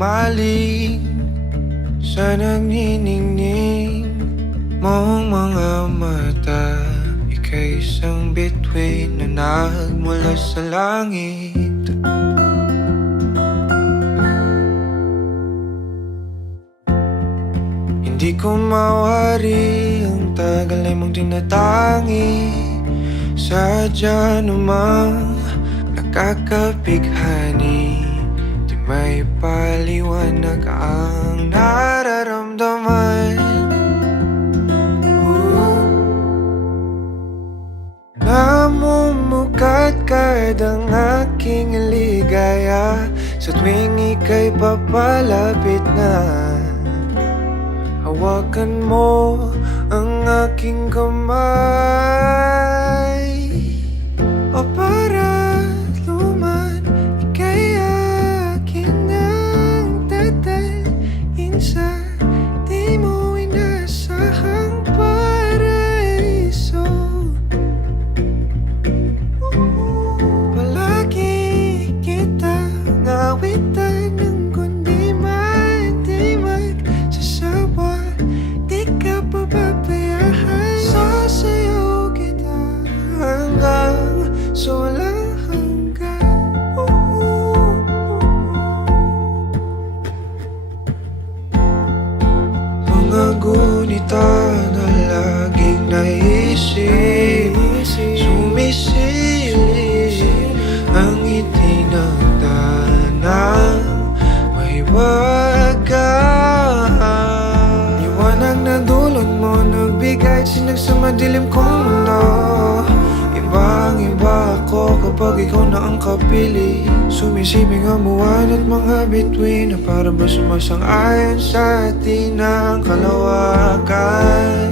humaling sa nagniningning mong mga mata. Ika'y isang bituin na nagmula sa langit. Hindi ko mawari ang tagal ay mong tinatangi. Sadya namang nakakapighani, di may paliwanag ang nararamdaman. Namumukadkad ang aking ligaya sa tuwing ika'y papalapit na. Hawakan mo ang aking kamay, o para luman, ika'y akin ng dadalhin sa di mo inasahang paraiso. Palagi kitang awitan ng kundi man di magsasawa. Di ka pababayaan, sasayaw kita hanggang sa walang hanggan. Mga gunita na laging naisip, sumisilip ang ngiti ng tanang may wagas. Liwanag na dulot mo, nagbigay sinag sa madilim kong mundo. Ibang-iba ako kapag ikaw na ang kapili. Sumisibing ang buwan at mga bituin na para ba sumasang-ayon sa atin ang kalawakan.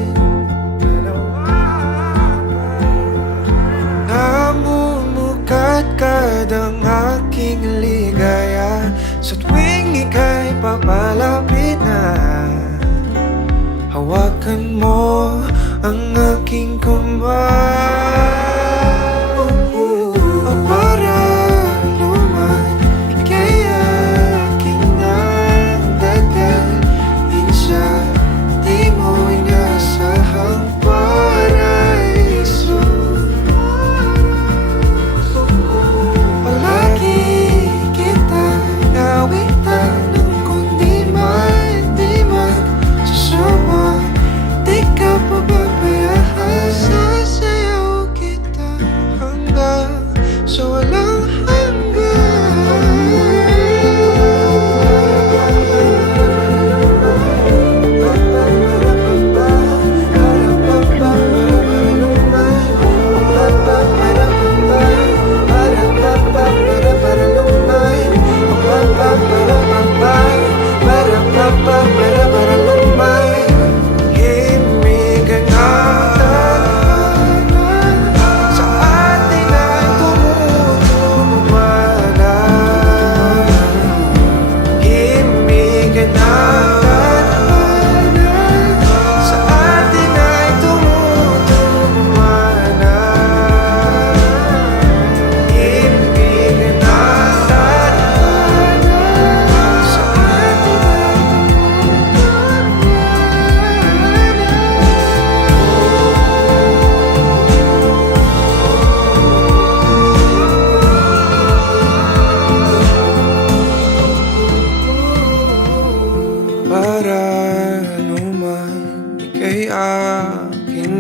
Namumukadkad ang aking ligaya sa tuwing ika'y papalapit na. Hawakan mo ang aking kamay, o para luman, ika'y aking nang dadalhin sa di mo inasahang paraiso. Palagi kitang awitan ng kundi man di magsasawa. Di ka pababayaan, sasayaw kita hanggang sa walang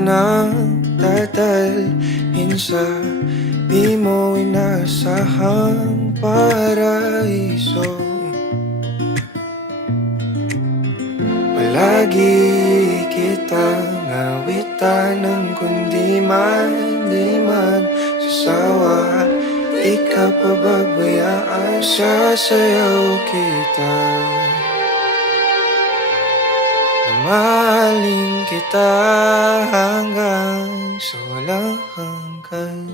nang dadalhin sa di mo inasahang paraiso. Palagi kitang awitan ng kundi man di magsasawa. Di ka pababayaan, sasayaw kita. Mahalin kita hanggang sa walang hanggan.